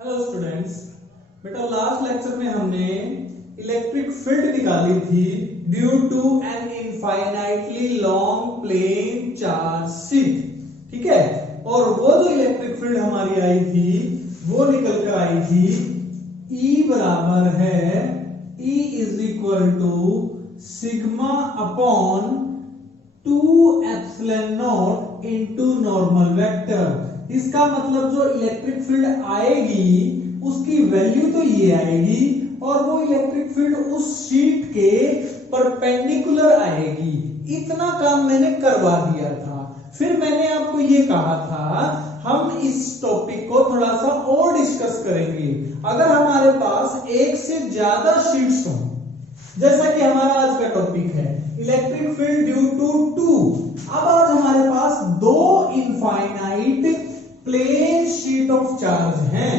Hello students, बेटा last lecture में हमने इलेक्ट्रिक फील्ड निकाली थी due to an infinitely long plane charge sheet. ठीक है, और वो जो इलेक्ट्रिक फील्ड हमारी आई थी वो निकल कर आई थी E बराबर है E is equal to sigma upon 2 epsilon not into normal vector. इसका मतलब जो इलेक्ट्रिक फील्ड आएगी उसकी वैल्यू तो ये आएगी और वो इलेक्ट्रिक फील्ड उस शीट के परपेंडिकुलर आएगी। इतना काम मैंने करवा दिया था। फिर मैंने आपको ये कहा था हम इस टॉपिक को थोड़ा सा और डिस्कस करेंगे अगर हमारे पास एक से ज्यादा शीट्स हो, जैसा कि हमारा आज का टॉपिक है इलेक्ट्रिक फील्ड ड्यू टू 2। अब आज हमारे पास दो infinite plane sheet of charge हैं।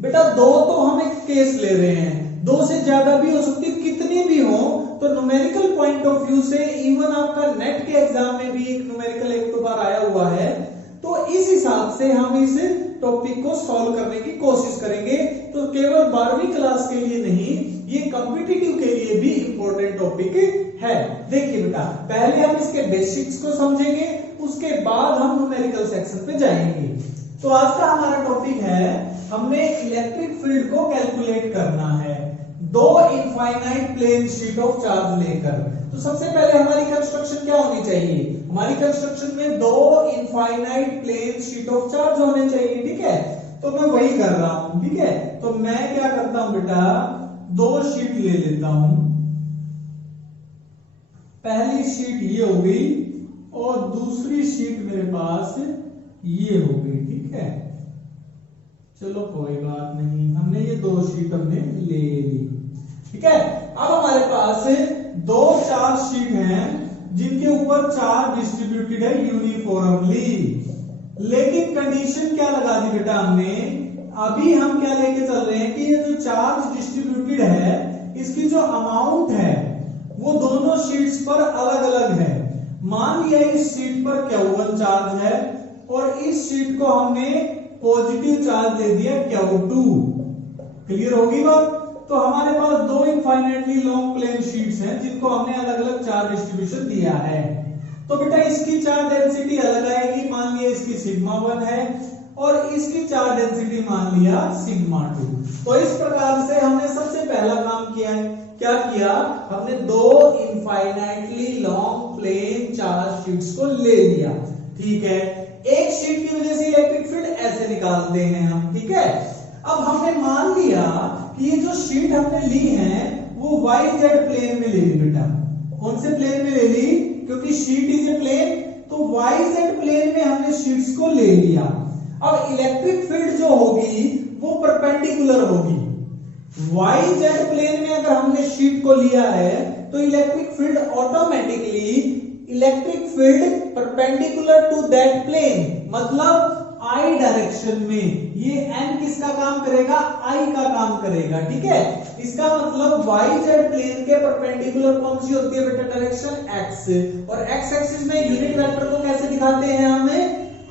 बेटा दो तो हम एक केस ले रहे हैं, दो से ज्यादा भी हो सकती, कितनी भी हो तो न्यूमेरिकल पॉइंट ऑफ व्यू से इवन आपका नेट के एग्जाम में भी एक न्यूमेरिकल एक दो बार आया हुआ है, तो इस हिसाब से हम इस टॉपिक को सॉल्व करने की कोशिश करेंगे। तो केवल 12वीं क्लास के लिए नहीं, ये कॉम्पिटिटिव के लिए भी इंपॉर्टेंट टॉपिक है। देखिए बेटा, पहले हम इसके बेसिक्स को समझेंगे, उसके बाद हम न्यूमेरिकल सेक्शन पे जाएंगे। तो आज का हमारा टॉपिक है हमने इलेक्ट्रिक फील्ड को कैलकुलेट करना है दो infinite plane sheet of charge लेकर। तो सबसे पहले हमारी कंस्ट्रक्शन क्या होनी चाहिए? हमारी कंस्ट्रक्शन में दो infinite plane sheet of charge होने चाहिए। ठीक है, तो मैं वही कर रहा हूं। ठीक है, तो मैं क्या करता हूं बेटा, दो शीट ले लेता हूं। पहली शीट ये हो गई और दूसरी शीट मेरे पास ये हो गई। ठीक है, चलो कोई बात नहीं, हमने ये दो शीट हमने ले ली। ठीक है, अब हमारे पास दो चार्ज शीट हैं जिनके ऊपर चार्ज डिस्ट्रीब्यूटेड है यूनिफॉर्मली। लेकिन कंडीशन क्या लगा दी बेटा हमने, अभी हम क्या लेके चल रहे हैं कि ये जो चार्ज डिस्ट्रीब्यूटेड है इसकी जो अमाउंट है वो दोनों शीट्स पर अलग अलग है। मान लिया इस शीट पर Q1 चार्ज है और इस शीट को हमने पॉजिटिव चार्ज दे दिया Q2। क्लियर होगी बात? तो हमारे पास दो इनफाइनाइटली लॉन्ग प्लेन शीट्स हैं जिनको हमने अलग अलग चार्ज डिस्ट्रीब्यूशन दिया है। तो बेटा इसकी चार्ज डेंसिटी अलग आएगी, मान लिया इसकी सिग्मा 1 है और इसकी चार्ज डेंसिटी मान लिया सिग्मा 2। तो इस प्रकार से हमने सबसे पहला काम किया है, क्या किया, हमने दो infinitely long plane charge sheets को ले लिया। ठीक है, एक शीट की वजह से इलेक्ट्रिक फील्ड ऐसे निकालते हैं हम। ठीक है, अब हमने मान लिया कि ये जो शीट हमने ली है वो YZ प्लेन में ले ली। बेटा कौन से प्लेन में ले ली? क्योंकि शीट इज ए प्लेन, तो YZ प्लेन में हमने शीट्स को ले लिया। अब इलेक्ट्रिक फील्ड जो होगी वो परपेंडिकुलर होगी। YZ प्लेन में अगर हमने शीट को लिया है तो electric field automatically electric field perpendicular to that plane, मतलब I डायरेक्शन में। ये N किसका काम करेगा? I का काम करेगा। ठीक है, इसका मतलब YZ प्लेन के परपेंडिकुलर कौन सी होती है बेटा? Direction X। और X एक्सिस में यूनिट वेक्टर को कैसे दिखाते हैं? हमें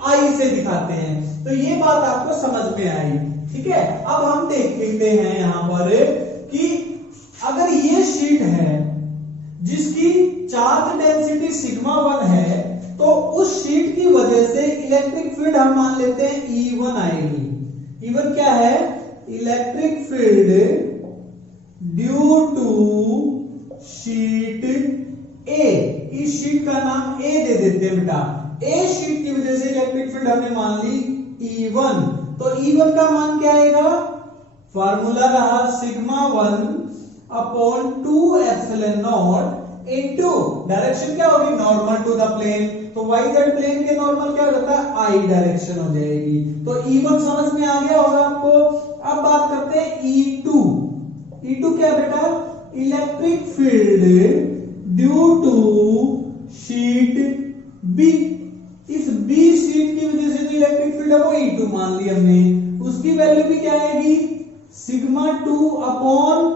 I से दिखाते हैं। तो ये बात आपको समझ में आई। ठीक है, अब हम देखते हैं यहां पर कि अगर ये शीट है जिसकी चार्ज डेंसिटी सिग्मा 1 है तो उस शीट की वजह से इलेक्ट्रिक फील्ड हम मान लेते हैं E1 आएगी। E1 क्या है? Electric field due to sheet A। इस शीट का नाम A दे देते हैं बेटा। A शीट की वजह से इलेक्ट्रिक फील्ड हमने मान ली E1। तो E1 का मान क्या आएगा? फार्मूला रहा sigma 1 upon 2 epsilon not into direction क्या होगी? Normal to the plane. तो YZ प्लेन के नॉर्मल क्या हो जाता है? I डायरेक्शन हो जाएगी। तो E1 समझ में आ गया होगा आपको। अब बात करते हैं E2। E2 क्या बेटा? Electric field due to sheet B। इस B शीट की वजह से जो इलेक्ट्रिक फील्ड है वो E2 मान ली हमने। उसकी वैल्यू भी क्या आएगी? Sigma 2 upon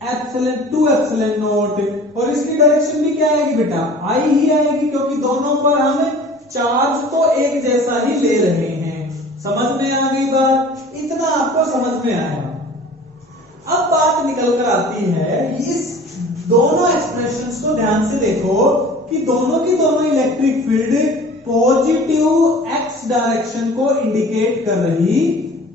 epsilon 2 epsilon not. और इसकी डायरेक्शन भी क्या आएगी बेटा? I ही आएगी, क्योंकि दोनों पर हम चार्ज तो एक जैसा ही ले रहे हैं। समझ में आ गई बात? इतना आपको आती है, इस दोनों एक्सप्रेशंस को ध्यान से देखो कि दोनों की दोनों electric field positive x direction को इंडिकेट कर रही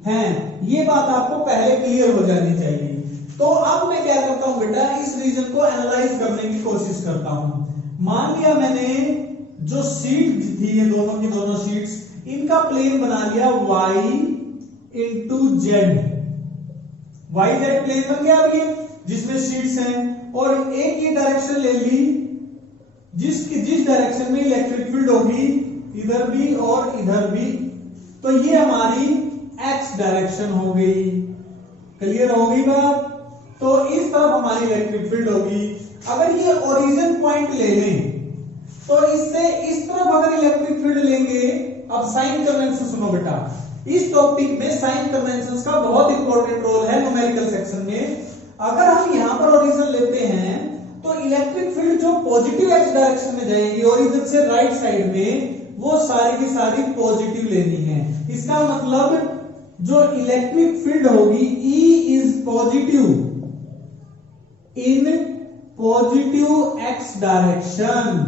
हैं। ये बात आपको पहले क्लियर हो जानी चाहिए। तो अब मैं क्या करता हूं बेटा, इस रीजन को एनालाइज करने की कोशिश करता हूं। मान लिया मैंने जो शीट थी, ये दोनों की दोनों शीट्स, इनका प्लेन बना लिया y into z. y z plane बन गया अब ये, जिसमें शीट्स हैं, और एक ही डायरेक्शन ले ली जिस डायरेक्शन में इलेक्ट्रिक फील्ड होगी, इधर भी और इधर भी। तो ये हमारी x डायरेक्शन हो गई। क्लियर हो गई बात? तो इस तरफ हमारी इलेक्ट्रिक फील्ड होगी। अगर ये ओरिजिन पॉइंट ले लें तो इससे इस तरफ अगर इलेक्ट्रिक फील्ड लेंगे, अब साइन कन्वेंशन सुनो बेटा, इस टॉपिक में साइन कन्वेंशन का बहुत इंपॉर्टेंट रोल है न्यूमेरिकल सेक्शन में। अगर हम यहां पर ओरिजिन लेते हैं तो इलेक्ट्रिक फील्ड जो पॉजिटिव एक्स डायरेक्शन में जाएगी ओरिजिन से राइट साइड में, वो सारी की सारी पॉजिटिव लेनी है। इसका मतलब जो इलेक्ट्रिक फील्ड होगी E is positive in positive x direction.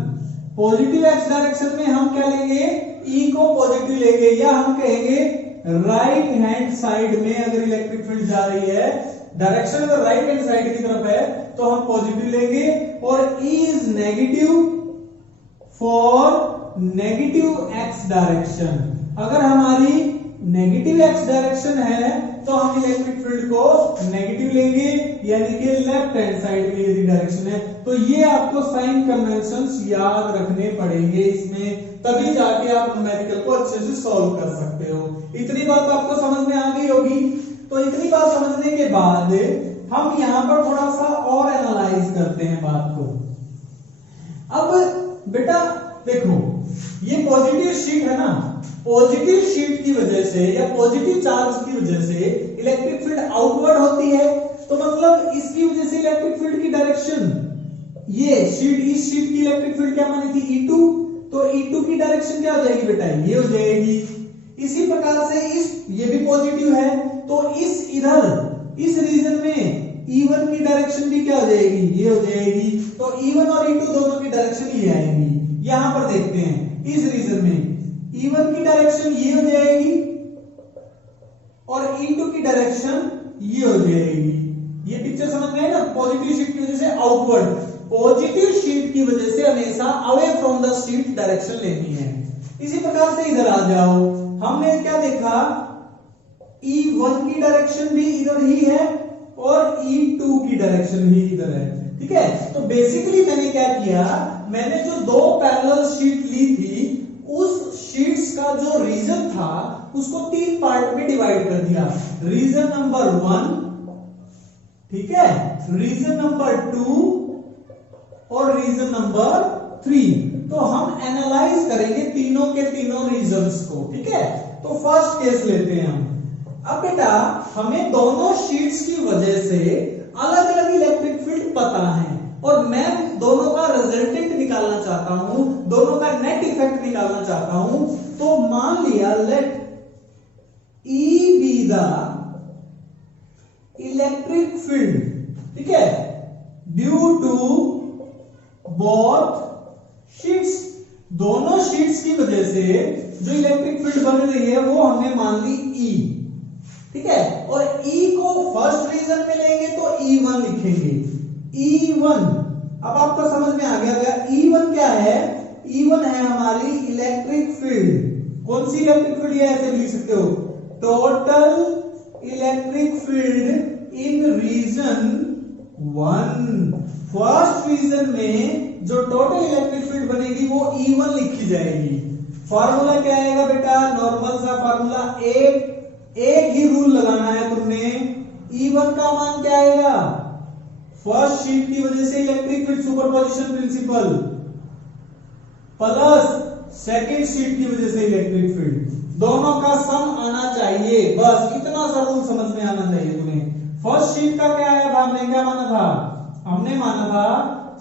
Positive x direction में हम क्या लेंगे, E को पॉजिटिव लेंगे, या हम कहेंगे राइट हैंड साइड में अगर इलेक्ट्रिक फील्ड जा रही है, डायरेक्शन अगर राइट हैंड साइड की तरफ है तो हम पॉजिटिव लेंगे, और E is negative for negative x direction. अगर हमारी नेगेटिव एक्स डायरेक्शन है तो हम इलेक्ट्रिक फील्ड को नेगेटिव लेंगे, यानी कि लेफ्ट हैंड साइड में यदि डायरेक्शन है। तो ये आपको साइन कन्वेंशंस याद रखने पड़ेंगे इसमें, तभी जाके आप न्यूमेरिकल को अच्छे से सॉल्व कर सकते हो। इतनी बात आपको समझ में आ गई होगी। तो इतनी बात समझने के बाद हम यहां पर थोड़ा सा और एनालाइज करते हैं बात को। अब बेटा देखो, ये पॉजिटिव शीट है ना, पॉजिटिव शीट की वजह से या पॉजिटिव चार्ज की वजह से इलेक्ट्रिक फील्ड आउटवर्ड होती है। तो मतलब इसकी वजह से इलेक्ट्रिक फील्ड की डायरेक्शन, ये शीट, इस शीट की इलेक्ट्रिक फील्ड क्या मानी थी, E2, तो E2 की डायरेक्शन क्या हो जाएगी बेटा, ये हो जाएगी। इसी प्रकार से ये भी पॉजिटिव है, तो इस रीजन में E1 की डायरेक्शन भी क्या हो जाएगी, ये हो जाएगी। तो E1 और E2 दोनों की डायरेक्शन ये आएंगी। यहां पर देखते हैं इस रीजन में E1 की डायरेक्शन ये हो जाएगी और E2 की डायरेक्शन ये हो जाएगी। ये पिक्चर समझ में है ना, पॉजिटिव शीट की वजह से आउटवर्ड, पॉजिटिव शीट की वजह से हमेशा away from the sheet direction लेनी है। इसी प्रकार से इधर आ जाओ, हमने क्या देखा, E1 की डायरेक्शन भी इधर ही है और E2 की डायरेक्शन भी इधर है। ठीक है, तो बेसिकली मैंने क्या किया, मैंने जो दो पैरेलल शीट ली थी, उस शीट्स का जो रीजन था उसको तीन पार्ट में डिवाइड कर दिया। रीजन नंबर 1, ठीक है, रीजन नंबर 2 और रीजन नंबर 3। तो हम एनालाइज करेंगे तीनों के तीनों रीजन्स को। ठीक है, तो फर्स्ट केस लेते हैं हम। अब बेटा हमें दोनों शीट्स की वजह से अलग अलग इलेक्ट्रिक फील्ड पता है और मैं दोनों का रिजल्टेंट निकालना चाहता हूं, दोनों का नेट इफेक्ट निकालना चाहता हूं। तो मान लिया let E be the electric field, ठीक है, ड्यू टू बोथ शीट्स। दोनों शीट्स की वजह से जो इलेक्ट्रिक फील्ड बन रही है वो हमने मान ली E, ठीक है, और E को फर्स्ट रीजन में लेंगे तो E1 लिखेंगे। E1 अब आपको समझ में आ गया। E1 क्या है, E1 है हमारी इलेक्ट्रिक फील्ड। कौन सी इलेक्ट्रिक फील्ड है, ऐसे भी लिख सकते हो, total electric field in region 1। First region में जो टोटल इलेक्ट्रिक फील्ड बनेगी वो E1 लिखी जाएगी। फार्मूला क्या आएगा बेटा, नॉर्मल सा फार्मूला, एक ही रूल लगाना है तुमने। E1 का मान क्या आएगा, फर्स्ट शीट की वजह से electric field superposition principle plus second sheet की वजह से इलेक्ट्रिक फील्ड, दोनों का सम आना चाहिए। बस इतना सा रूल समझ में आना चाहिए तुम्हें। फर्स्ट शीट का क्या आया था, हमने क्या माना था, हमने माना था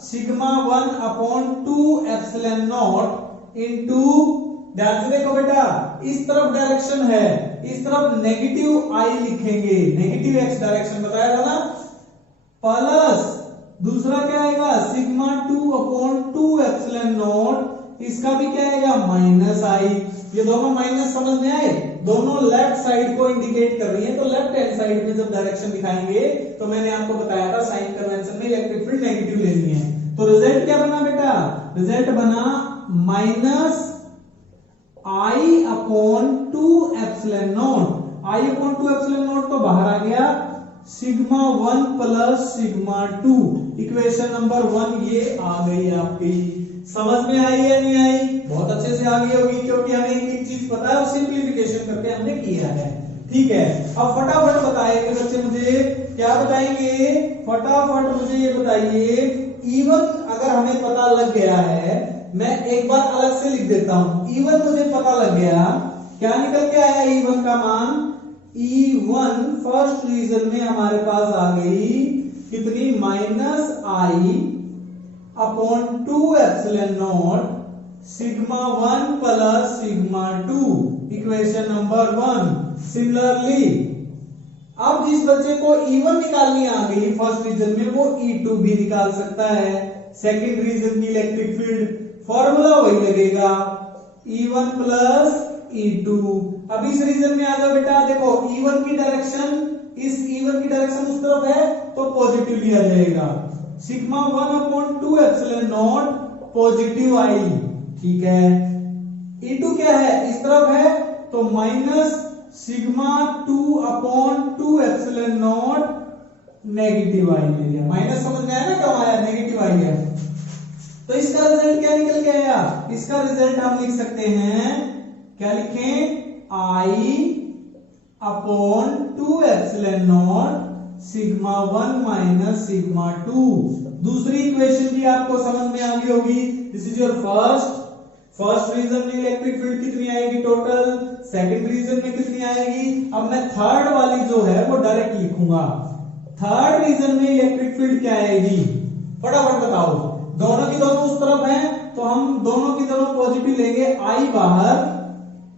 सिग्मा 1/2 एप्सिलॉन नॉट इनटू, ध्यान से देखो बेटा, इस तरफ डायरेक्शन है, इस तरफ नेगेटिव I लिखेंगे, नेगेटिव एक्स डायरेक्शन बताया था ना, प्लस दूसरा क्या आएगा सिग्मा 2 अपॉन 2 एप्सिलॉन नॉट, इसका भी क्या आएगा माइनस आई। ये दोनों माइनस समझ में आए, दोनों लेफ्ट साइड को इंडिकेट कर रही है। तो लेफ्ट हैंड साइड में जब डायरेक्शन दिखाएंगे तो मैंने आपको बताया था साइन कन्वेंशन में इलेक्ट्रिक फील्ड नेगेटिव लेनी है। तो रिजल्ट क्या बना बेटा, रिजल्ट बना minus i upon 2 epsilon not. I upon 2 epsilon not तो बाहर आ गया, sigma 1 plus sigma 2, equation number 1 ये आ गई आपकी। समझ में आई या नहीं आई? बहुत अच्छे से आ गई होगी, क्योंकि हमें एक चीज पता है और सिंप्लीफिकेशन करके हमने किया है। ठीक है, अब फटाफट बताएंगे बच्चे, मुझे क्या बताएंगे, फटाफट मुझे ये बताइए, इवन अगर हमें पता लग गया है, मैं एक बार अलग से लिख देता हूं, इवन मुझे पता लग गया, क्या निकल के आया इवन का मान, E1 फर्स्ट रीजन में हमारे पास आ गई कितनी, minus i upon 2 epsilon naught sigma 1 plus sigma 2, equation number 1। Similarly अब जिस बच्चे को E1 निकालनी आ गई फर्स्ट रीजन में, वो E2 भी निकाल सकता है। सेकंड रीजन की इलेक्ट्रिक फील्ड फॉर्मूला वही लगेगा, E1 प्लस E2। अब इस रीजन में आ जाओ बेटा, देखो E1 की डायरेक्शन, इस E1 की डायरेक्शन उस तरफ है तो पॉजिटिव लिया जाएगा, sigma 1 upon 2 epsilon naught positive i. ठीक है, E2 क्या है, इस तरफ है तो minus sigma 2 upon 2 epsilon naught negative i ले लिया। माइनस समझ में आया ना, क्यों आया, नेगेटिव आई है। तो इसका रिजल्ट क्या निकल के आया, इसका रिजल्ट हम लिख सकते हैं, क्या लिखें, i upon 2 epsilon naught sigma 1 minus sigma 2। दूसरी इक्वेशन भी आपको समझ में आ गई होगी, this is your first region में इलेक्ट्रिक फील्ड कितनी आएगी टोटल, सेकंड रीजन में कितनी आएगी। अब मैं थर्ड वाली जो है वो डायरेक्ट लिखूंगा, थर्ड रीजन में इलेक्ट्रिक फील्ड क्या आएगी, फटाफट बताओ। दोनों की दोनों उस तरफ हैं तो हम दोनों की दोनों पॉजिटिव लेंगे, आई बाहर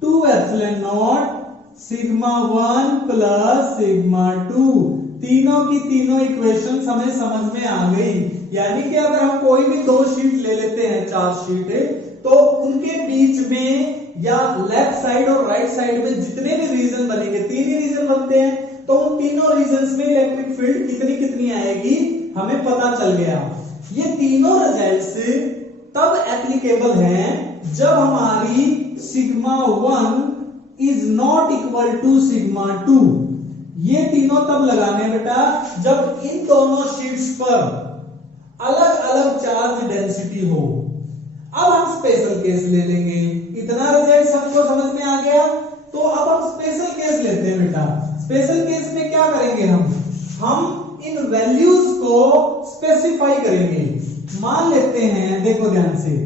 2 epsilon naught sigma 1 plus sigma 2। तीनों की तीनों इक्वेशन हमें समझ में आ गई। यानी कि अगर हम कोई भी दो शीट ले लेते हैं, चार शीट, तो उनके बीच में या लेफ्ट साइड और राइट साइड में जितने भी रीजन बनेंगे, तीन ही रीजन बनते हैं, तो उन तीनों रीजन्स में इलेक्ट्रिक फील्ड कितनी कितनी आएगी हमें पता चल गया। ये तीनों रिजल्ट्स तब एप्लीकेबल हैं जब हमारी sigma 1 is not equal to sigma 2। ये तीनों तब लगाने बेटा जब इन दोनों शीट्स पर अलग अलग चार्ज डेंसिटी हो। अब हम स्पेशल केस ले लेंगे, इतना रिजल्ट सबको समझ में आ गया, तो अब हम स्पेशल केस लेते हैं बेटा। स्पेशल केस में क्या करेंगे, हम इन वैल्यूज को स्पेसिफाई करेंगे। मान लेते हैं, देखो ध्यान से,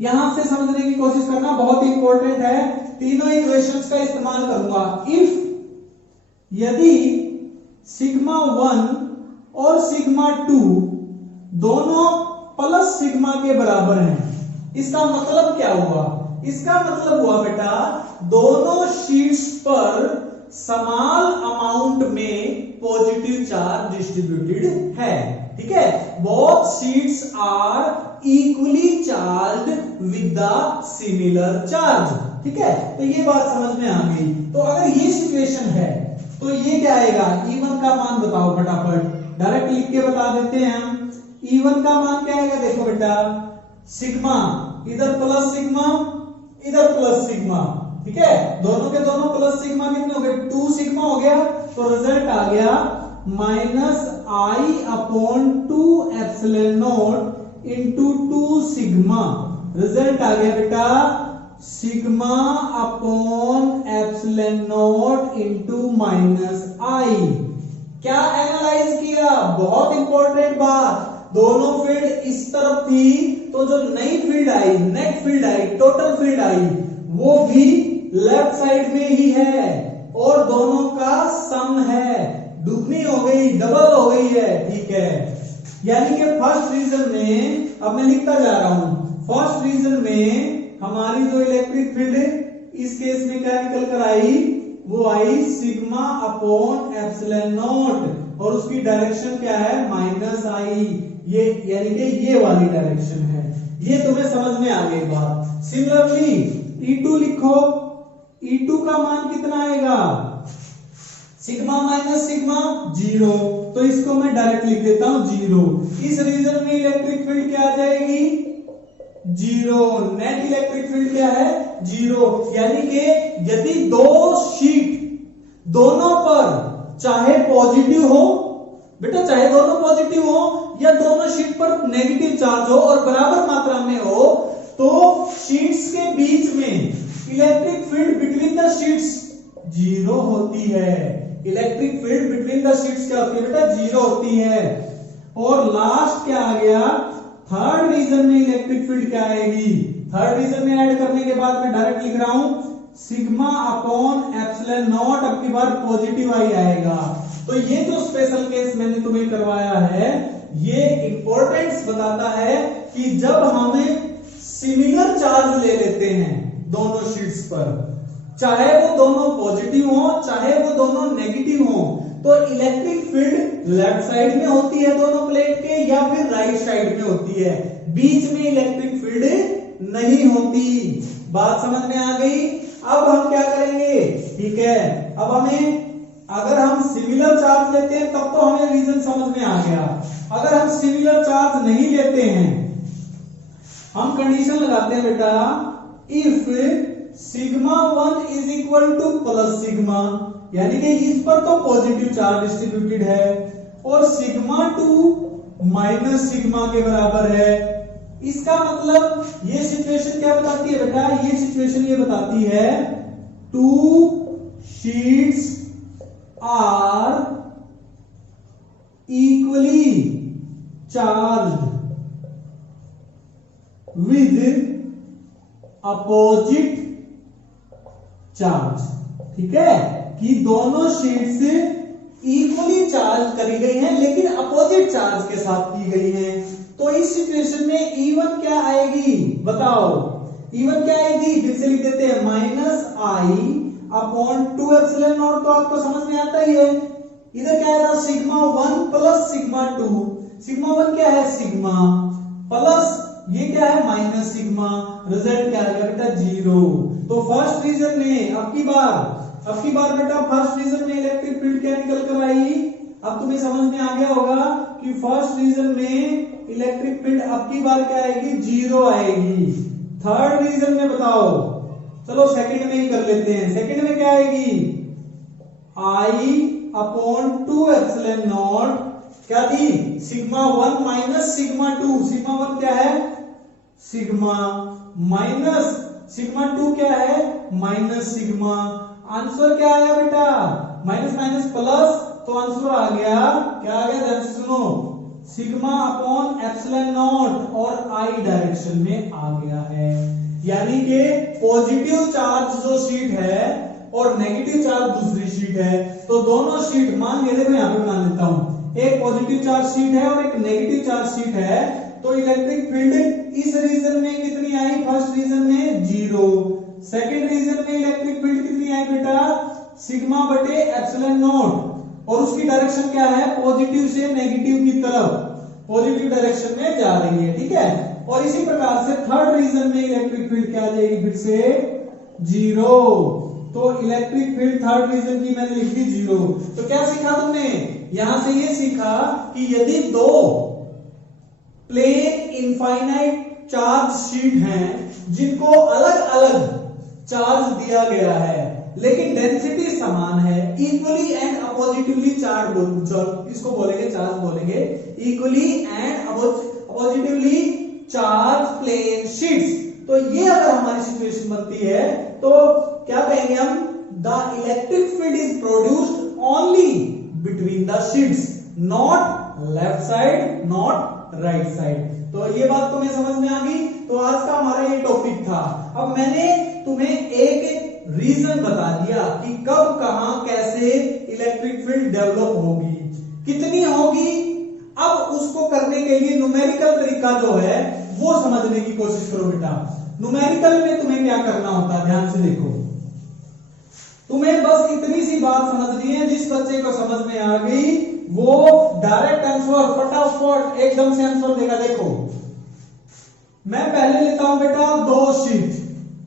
यहां से समझने की कोशिश करना बहुत इंपॉर्टेंट है। तीनों इक्वेशंस का इस्तेमाल करूंगा। इफ यदि सिग्मा 1 और सिग्मा 2 दोनों प्लस सिग्मा के बराबर हैं, इसका मतलब क्या हुआ, इसका मतलब हुआ बेटा दोनों शीट्स पर समान अमाउंट में पॉजिटिव चार्ज डिस्ट्रीब्यूटेड है। ठीक है, both sheets are equally charge with the similar charge. ठीक है, तो ये बात समझ में आ गई। तो अगर ये सिचुएशन है तो ये क्या आएगा, E1 का मान बताओ फटाफट, डायरेक्ट लिख के बता देते हैं हम। E1 का मान क्या आएगा, देखो बेटा, सिग्मा, इधर प्लस सिग्मा, इधर प्लस सिग्मा। ठीक है, दोनों के दोनों प्लस सिग्मा कितने हो गए, 2 सिग्मा हो गया। तो रिजल्ट आ गया minus i upon 2 epsilon naught into 2 sigma. Result आ गया बेटा sigma upon epsilon naught into minus i. क्या एनालाइज किया, बहुत इंपॉर्टेंट बात, दोनों फील्ड इस तरफ थी तो जो नई field I, net field I, total field I, वो भी लेफ्ट साइड में ही है और दोनों का सम है, दुगनी हो गई, डबल हो गई है। ठीक है, यानी कि फर्स्ट रीजन में, अब मैं लिखता जा रहा हूं, फर्स्ट रीजन में हमारी जो इलेक्ट्रिक फील्ड इस केस में क्या निकल कर आई, वो आई सिग्मा अपॉन एप्सिलॉन नॉट, और उसकी डायरेक्शन क्या है, माइनस आई, ये यानी कि ये वाली डायरेक्शन है। ये तुम्हें समझ में आ गई बात। सिमिलरली E2 लिखो, E2 का मान कितना आएगा, सिग्मा माइनस सिग्मा 0, तो इसको मैं डायरेक्ट लिख देता हूं 0। इस रीजन में इलेक्ट्रिक फील्ड क्या आ जाएगी, 0। नेट इलेक्ट्रिक फील्ड क्या है, 0। यानी कि यदि दो शीट दोनों पर चाहे पॉजिटिव हो, बेटा चाहे दोनों पॉजिटिव हो या दोनों शीट पर नेगेटिव चार्ज हो और बराबर मात्रा में हो, तो शीट्स के बीच में electric field between the sheets 0 होती है। Electric field between the sheets क्या होती है बेटा, 0 होती है। और लास्ट क्या आ गया, थर्ड रीजन में इलेक्ट्रिक फील्ड क्या आएगी, थर्ड रीजन में ऐड करने के बाद मैं डायरेक्ट लिख रहा हूं सिग्मा अपॉन एप्सिलॉन नॉट, अब की बार पॉजिटिव आई आएगा। तो ये जो स्पेशल केस मैंने तुम्हें करवाया है, ये इंपॉर्टेंस बताता है कि जब हमें सिमिलर चार्ज ले लेते हैं दोनों शीट्स पर, चाहे वो दोनों पॉजिटिव हो चाहे वो दोनों नेगेटिव हो, तो इलेक्ट्रिक फील्ड लेफ्ट साइड में होती है दोनों प्लेट के या फिर राइट साइड में होती है, बीच में इलेक्ट्रिक फील्ड नहीं होती। बात समझ में आ गई। अब हम क्या करेंगे, ठीक है, अब हमें अगर हम सिमिलर चार्ज लेते हैं तब तो हमें रीजन समझ में आ गया। अगर हम सिमिलर चार्ज नहीं लेते हैं, हम कंडीशन लगाते हैं बेटा, if sigma 1 is equal two plus sigma, यानी कि इस पर तो पॉजिटिव चार्ज डिस्ट्रीब्यूटेड है और सिग्मा 2 माइनस सिग्मा के बराबर है। इसका मतलब ये सिचुएशन क्या बताती है बेटा, ये सिचुएशन ये बताती है two sheets are equally charged with opposite charge. ठीक है, कि दोनों शीट्स इक्वली चार्ज करी गई हैं लेकिन अपोजिट चार्ज के साथ की गई हैं। तो इस सिचुएशन में E1 क्या आएगी बताओ, E1 क्या आएगी, फिर से लिख देते हैं minus i upon 2 epsilon not, तो आपको समझ में आता ही है। इधर क्या आएगा, सिग्मा 1 प्लस सिग्मा 2, सिग्मा 1 क्या है सिग्मा, प्लस ये क्या है माइनस सिग्मा, रिजल्ट क्या आएगा बेटा 0। तो फर्स्ट रीजन में अब की बार बेटा फर्स्ट रीजन में इलेक्ट्रिक फील्ड क्या निकल कर आई, अब तुम्हें समझ में आ गया होगा कि फर्स्ट रीजन में इलेक्ट्रिक फील्ड अब की बार क्या आएगी 0 आएगी। थर्ड रीजन में बताओ, चलो सेकंड में ही कर लेते हैं, सेकंड में क्या आएगी आई अपॉन 2 एप्सिलॉन नॉट, क्या थी सिग्मा 1 माइनस सिग्मा 2, सिग्मा 1 क्या है सिग्मा माइनस सिग्मा 2 क्या है माइनस सिग्मा। आंसर क्या आया बेटा, माइनस माइनस प्लस, तो आंसर आ गया क्या आ गया, ध्यान से सुनो, सिग्मा अपॉन एप्सिलॉन नॉट और आई डायरेक्शन में आ गया है। यानी कि पॉजिटिव चार्ज जो शीट है और नेगेटिव चार्ज दूसरी शीट है, तो दोनों शीट मान के देखो, यहां पे बना लेता हूं, एक पॉजिटिव चार्ज शीट है और एक नेगेटिव चार्ज शीट है, तो इलेक्ट्रिक फील्ड इस रीजन में कितनी आई, फर्स्ट रीजन में 0, सेकंड रीजन में इलेक्ट्रिक फील्ड कितनी आई बेटा सिग्मा बटे एप्सिलॉन नॉट, और उसकी डायरेक्शन क्या है पॉजिटिव से नेगेटिव की तरफ, पॉजिटिव डायरेक्शन में जा रही है। ठीक है, और इसी प्रकार से थर्ड रीजन में इलेक्ट्रिक फील्ड क्या आ जाएगी फिर से 0। तो इलेक्ट्रिक फील्ड थर्ड रीजन की मैंने लिख दी 0। तो क्या सीखा तुमने, यहां से ये सीखा कि यदि दो प्लेन इनफाइनाइट चार्ज शीट हैं जिनको अलग अलग चार्ज दिया गया है लेकिन डेंसिटी समान है, इक्वली एंड अपोजिटिवली चार्ज, इसको बोलेंगे चार्ज बोलेंगे, equally and oppositely charge plane sheets. तो ये अगर हमारी सिचुएशन बनती है तो क्या कहेंगे हम, the electric field is produced only between the sheets, not left side not right side. तो ये बात तुम्हें समझ में आ गई। तो आज का हमारा ये टॉपिक था। अब मैंने तुम्हें एक रीजन बता दिया कि कब कहां कैसे इलेक्ट्रिक फील्ड डेवलप होगी, कितनी होगी। अब उसको करने के लिए न्यूमेरिकल तरीका जो है वो समझने की कोशिश करो बेटा। न्यूमेरिकल में तुम्हें क्या करना होता है, ध्यान से देखो, तुम्हें बस इतनी सी बात समझनी है, जिस बच्चे को समझ में आ गई वो डायरेक्ट आंसर फटाफट एकदम से आंसर देगा। देखो मैं पहले लेता हूं बेटा 2 शीट,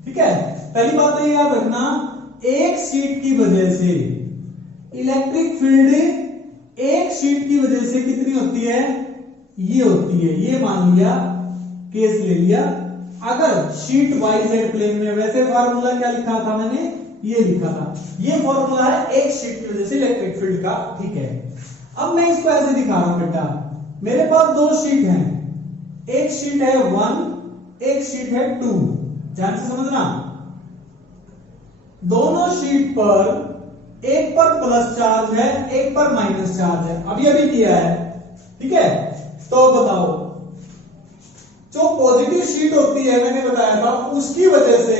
ठीक है। पहली बात तो ये याद रखना, एक शीट की वजह से इलेक्ट्रिक फील्ड एक शीट की वजह से कितनी होती है, ये होती है। ये मान लिया, केस ले लिया। अगर शीट YZ प्लेन में, वैसे फार्मूला क्या लिखा था मैंने, ये लिखा था, ये फॉर्मूला है एक शीट की वजह से इलेक्ट्रिक फील्ड का, ठीक है। अब मैं इसको ऐसे दिखा रहा हूं बेटा, मेरे पास 2 शीट हैं, एक शीट है 1, एक शीट है 2। ध्यान से समझना, दोनों शीट पर एक पर प्लस चार्ज है, एक पर माइनस चार्ज है, अभी अभी किया है, ठीक है। तो बताओ, जो पॉजिटिव शीट होती है मैंने बताया था, उसकी वजह से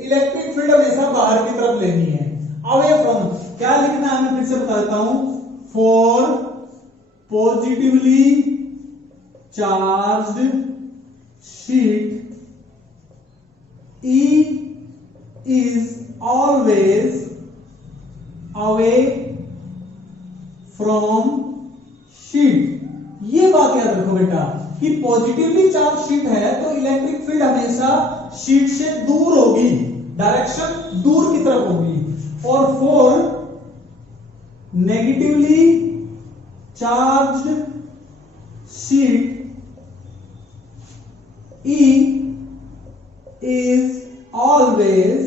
इलेक्ट्रिक फील्ड हमेशा बाहर की तरफ लेनी है, अवे फ्रॉम। क्या लिखना है मैं फिर से बता देता हूं, for positively charged sheet E is always away from sheet। ये बात याद रखो बेटा कि पॉजिटिवली चार्ज शीट है तो इलेक्ट्रिक फील्ड हमेशा शीट से दूर होगी, डायरेक्शन दूर की तरफ होगी। और for negatively charged sheet E is always,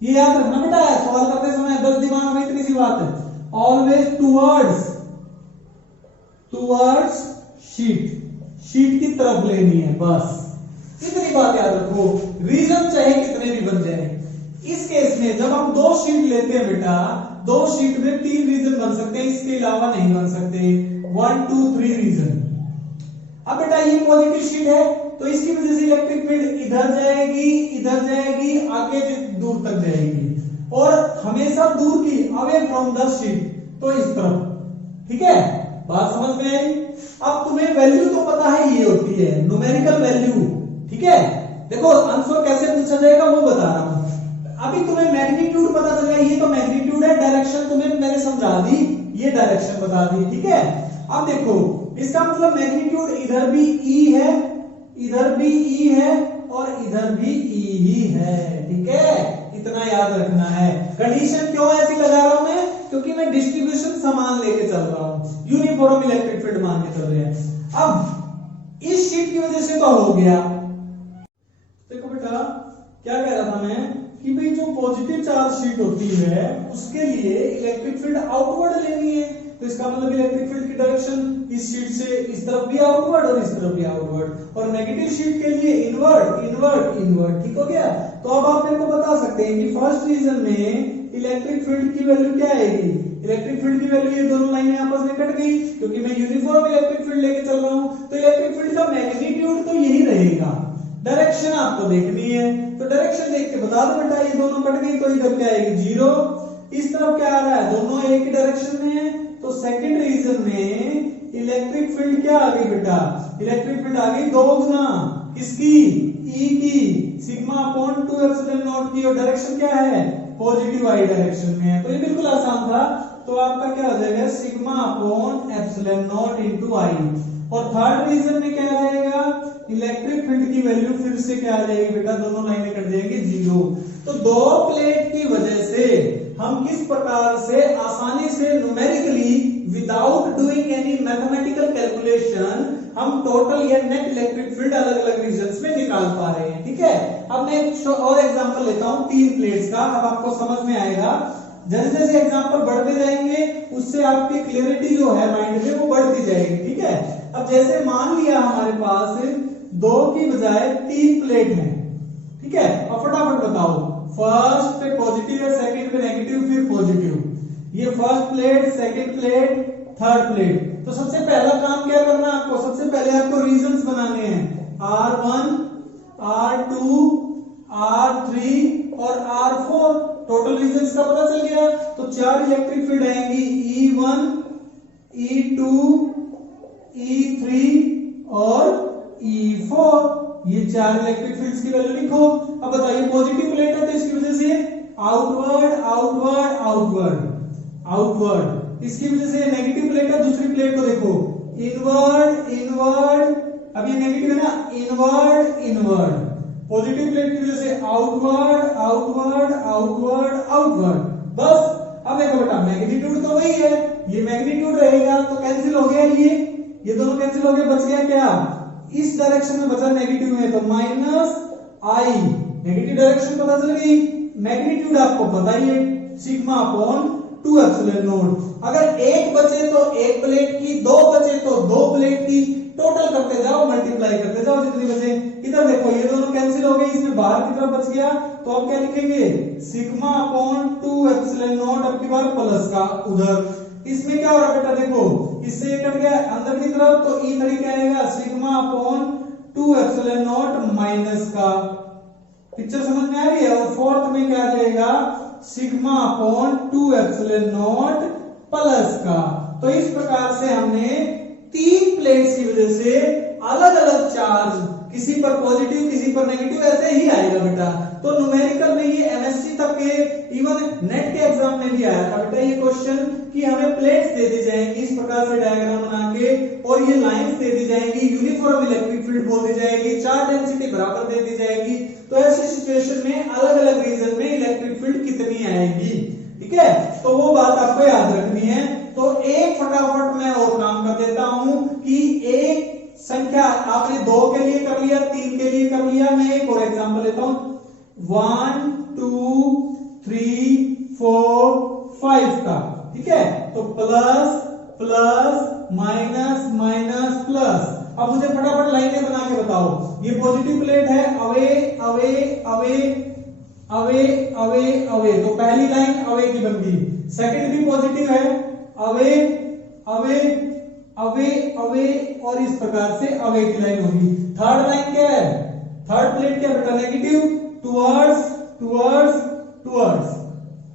ये याद रखना बेटा, सवाल करते समय 10 दिमाग में इतनी सी बात है, ऑलवेज टूवर्ड्स शीट की तरफ लेनी है, बस इतनी बात याद रखो। रीजन चाहे कितने भी बन जाए, इस केस में जब हम 2 शीट लेते हैं बेटा, 2 शीट में 3 रीजन बन सकते हैं, इसके अलावा नहीं बन सकते। 1 2 3 रीजन। अब बेटा ये पॉजिटिव शीट है तो इसकी वजह से इलेक्ट्रिक फील्ड इधर जाएगी, आगे दूर तक जाएगी, और हमेशा दूर की, अवे फ्रॉम द शीट, तो इस तरफ, ठीक है। बात समझ में आई। अब तुम्हें वैल्यू तो पता है, ये होती है न्यूमेरिकल वैल्यू, ठीक है। देखो आंसर कैसे पूछा जाएगा वो बता रहा हूं। अभी तुम्हें मैग्नीट्यूड पता चल गया, ये तो मैग्नीट्यूड है, डायरेक्शन तुम्हें मैंने समझा दी, ये डायरेक्शन बता दी, ठीक है। अब देखो इसका मतलब मैग्नीट्यूड इधर भी E है, इधर भी E है, और इधर भी E ही है, ठीक है। इतना याद रखना है। कंडीशन क्यों ऐसी लगा रहा हूं मैं, क्योंकि मैं डिस्ट्रीब्यूशन समान लेके चल रहा हूं, यूनिफॉर्म इलेक्ट्रिक फील्ड मान के चल रहे हैं। अब इस शीट की वजह से तो हो गया। देखो बेटा क्या कह रहा था मैं कि भाई जो पॉजिटिव चार्ज शीट होती है उसके लिए इलेक्ट्रिक फील्ड आउटवर्ड लेनी है, तो इसका मतलब इलेक्ट्रिक फील्ड की डायरेक्शन इस शीट से इस तरफ भी आउटवर्ड और इस तरफ भी आउटवर्ड, और नेगेटिव शीट के लिए इनवर्ड, ठीक हो गया। तो अब आप मेरे को बता सकते हैं कि फर्स्ट रीजन में इलेक्ट्रिक फील्ड की वैल्यू क्या आएगी। इलेक्ट्रिक फील्ड की वैल्यू, ये दोनों लाइनें आपस में कट गई क्योंकि मैं यूनिफॉर्म इलेक्ट्रिक फील्ड लेके चल रहा हूं, तो इलेक्ट्रिक फील्ड का मैग्नीट्यूड तो यही रहेगा। डायरेक्शन आपको देखनी है, तो डायरेक्शन देख के बता दो बेटा, ये दोनों कट गई तो इधर क्या आएगी 0, इस तरफ क्या आ रहा है, दोनों एक ही डायरेक्शन में है, तो सेकंड रीजन में इलेक्ट्रिक फील्ड क्या आ गई बेटा, इलेक्ट्रिक फील्ड आ गई 2 गुना किसकी, E की, सिग्मा अपॉन 2 एप्सिलॉन नॉट की, और डायरेक्शन क्या है, पॉजिटिव आई डायरेक्शन में है, तो ये बिल्कुल आसान था। तो आपका क्या हो जाएगा, sigma upon epsilon not into I. और थर्ड रीजन में क्या आ जाएगा, इलेक्ट्रिक फील्ड की वैल्यू फिर से क्या आ जाएगी बेटा, दोनों लाइनें कट जाएंगी 0। तो 2 प्लेट की वजह से हम किस प्रकार से आसानी से numerically without doing any mathematical calculation हम टोटल या नेट इलेक्ट्रिक फील्ड अलग अलग रीजन्स में निकाल पा रहे हैं, ठीक है। अब मैं एक और एग्जांपल लेता हूं 3 प्लेट्स का, अब आपको समझ में आएगा। जैसे जैसे एग्जांपल बढ़ते जाएंगे उससे आपकी क्लियरिटी जो है माइंड में वो बढ़ती जाएगी, ठीक है। अब जैसे मान लिया हमारे पास 2 की बजाय 3 प्लेट है, ठीक है। अब फटाफट बताओ, फर्स्ट पे पॉजिटिव है, सेकंड पे नेगेटिव, फिर पॉजिटिव, ये first plate, second plate, third plate. तो सबसे पहला काम क्या करना है आपको, सबसे पहले आपको रीजंस बनाने हैं, R1, R2, R3 और R4। टोटल रीजंस का पता चल गया, तो 4 इलेक्ट्रिक फील्ड आएंगी, E1, E2, E3 और E4। ये 4 इलेक्ट्रिक फील्ड्स की वैल्यू लिखो। अब बताइए पॉजिटिव प्लेट है तो इसकी वजह से आउटवर्ड आउटवर्ड आउटवर्ड, आउटवर्ड। इसकी वजह से नेगेटिव प्लेट है, दूसरी प्लेट को देखो इनवर्ड इनवर्ड, अब ये नेगेटिव है ना, इनवर्ड इनवर्ड। पॉजिटिव प्लेट की वजह से आउटवर्ड आउटवर्ड आउटवर्ड आउटवर्ड। बस अब देखो बेटा मैग्नीट्यूड तो वही है, ये मैग्नीट्यूड रहेगा तो कैंसिल हो गया, ये दोनों कैंसिल हो गए, बच गया क्या, इस डायरेक्शन में बचा नेगेटिव में तो माइनस आई, नेगेटिव डायरेक्शन पता चल गई। मैग्नीट्यूड आपको पता ही है, सिग्मा अपॉन 2 एप्सिलॉन नॉट। अगर एक बचे तो एक प्लेट की, दो बचे तो दो प्लेट की, टोटल करते जाओ, मल्टीप्लाई करते जाओ जितनी बचे। इधर देखो ये दोनों कैंसिल हो गए, इसमें बाहर की तरफ बच गया तो अब क्या लिखेंगे, सिग्मा अपॉन 2 एप्सिलॉन नॉट, अब की बार प्लस का उधर। इसमें क्या हो रहा है बेटा, देखो इससे ये कट गया अंदर की तरफ तो ई तरीके आएगा sigma upon 2 epsilon not minus का। पिक्चर समझ में आ रही है। और फोर्थ में क्या आ जाएगा, sigma upon 2 epsilon not plus का। तो इस प्रकार से हमने तीन प्लेट्स की वजह से अलग अलग चार्ज, किसी पर पॉजिटिव किसी पर नेगेटिव, ऐसे ही आएगा बेटा। तो न्यूमेरिकल में ये एमएससी तक के, इवन नेट के एग्जाम में भी आया था बेटा ये क्वेश्चन कि हमें प्लेट्स दे दी जाएंगी इस प्रकार से डायग्राम बना के, और ये लाइंस दे दी जाएंगी, यूनिफॉर्म इलेक्ट्रिक फील्ड बोल दी जाएगी, चार्ज डेंसिटी बराबर दे दी जाएगी। तो ऐसी सिचुएशन में अलग अलग रीजन में इलेक्ट्रिक फील्ड कितनी आएगी, ठीक है, तो वो बात आपको याद रखनी है। तो एक फटाफट मैं और काम कर देता हूं कि एक संख्या आपने 2 के लिए कर लिया, 3 के लिए कर लिया, मैं एक और एग्जांपल लेता हूं 1 2 3 4 5 का, ठीक है। तो plus plus minus minus plus. अब मुझे फटाफट लाइनें बना के बताओ, ये पॉजिटिव प्लेट है, away away away away away away, तो पहली लाइन अवे की बन गई। सेकंड भी पॉजिटिव है, अवे अवे अवे अवे, और इस प्रकार से अवे की लाइन होगी। थर्ड लाइन क्या है, थर्ड प्लेट क्या बेटा, negative, towards towards towards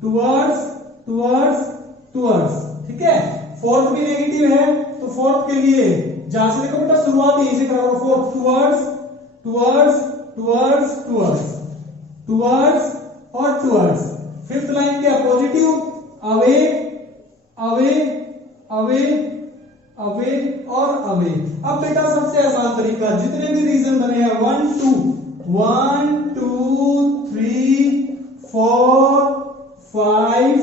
towards towards towards, ठीक है। फोर्थ भी नेगेटिव है तो फोर्थ के लिए जहां से देखो बेटा शुरुआत यहीं से करोगे, fourth towards towards towards towards towards और टुवर्ड्स। फिफ्थ लाइन क्या, positive, away away away away और अवे। अब बेटा सबसे आसान तरीका, जितने भी रीजन बने हैं 1 2 3 4 5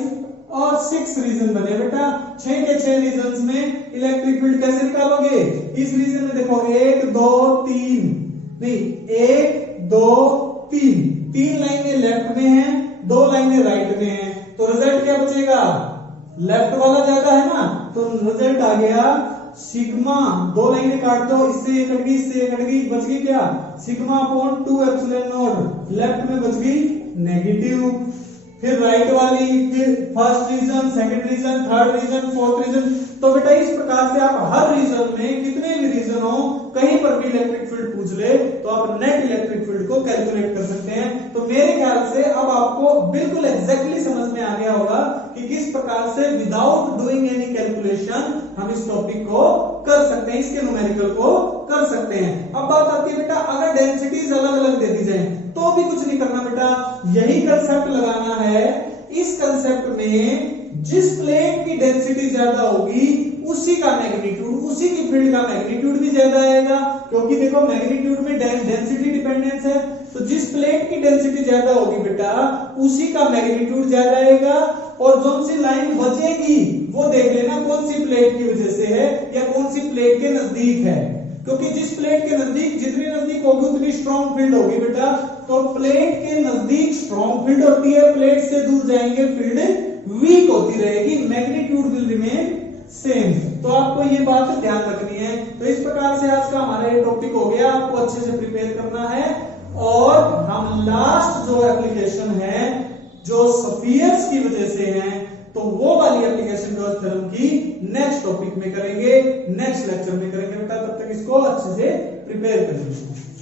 और 6 रीजन बने बेटा। 6 के 6 रीजन में इलेक्ट्रिक फील्ड कैसे निकालोगे, इस रीजन में देखो 1 2 3 नहीं 1 2 3, 3 लाइनें लेफ्ट में हैं, 2 लाइनें राइट में हैं, तो रिजल्ट क्या बचेगा, लेफ्ट वाला ज्यादा है ना, तो रिजल्ट आ गया सिग्मा, 2 लाइनें काट दो, इससे ये कट गई इससे ये कट गई, बच गई क्या, sigma upon 2 epsilon not, left में बच गई नेगेटिव। फिर राइट वाली, फिर first region, second region, third region, fourth region. तो बेटा इस प्रकार से आप हर रीजन में कितने भी रीजन हो, कहीं पर भी इलेक्ट्रिक फील्ड पूछ ले तो आप नेट इलेक्ट्रिक फील्ड को कैलकुलेट कर सकते हैं। तो मेरे ख्याल से अब आपको बिल्कुल एग्जैक्टली समझ में आ गया होगा कि किस प्रकार से विदाउट डूइंग एनी कैलकुलेशन हम इस टॉपिक को कर सकते हैं, इसके न्यूमेरिकल को कर सकते हैं। अब बात आती है बेटा, अगर डेंसिटीज अलग अलग दे दी जाए तो भी कुछ नहीं करना बेटा, यही कंसेप्ट लगाना है। इस कंसेप्ट में जिस प्लेट की डेंसिटी ज्यादा होगी उसी का मैग्नीट्यूड, उसी की फील्ड का मैग्नीट्यूड भी ज्यादा आएगा, क्योंकि देखो मैग्नीट्यूड में डेंसिटी डिपेंडेंस है। तो जिस प्लेट की डेंसिटी ज्यादा होगी बेटा उसी का मैग्नीट्यूड ज्यादा आएगा, और जो सी लाइन बचेगी वो देख लेना कौन सी प्लेट की वजह से है या कौन सी प्लेट के नजदीक है, क्योंकि जिस प्लेट के नजदीक, जितनी नजदीक होगी उतनी स्ट्रॉन्ग फील्ड होगी बेटा। तो प्लेट के नजदीक स्ट्रॉन्ग फील्ड होती है, प्लेट से दूर जाएंगे फील्ड वीक होती रहेगी, मैग्नीट्यूड विल रिमेन सेम। तो आपको ये बात ध्यान रखनी है। तो इस प्रकार से आज का हमारा ये टॉपिक हो गया, आपको अच्छे से प्रिपेयर करना है। और हम लास्ट जो एप्लीकेशन है जो स्फीयर्स की वजह से है, तो वो वाली एप्लीकेशन गॉस थ्योरम की नेक्स्ट टॉपिक में करेंगे, नेक्स्ट लेक्चर में करेंगे बेटा। तब तक इसको अच्छे से प्रिपेयर कर लीजिए।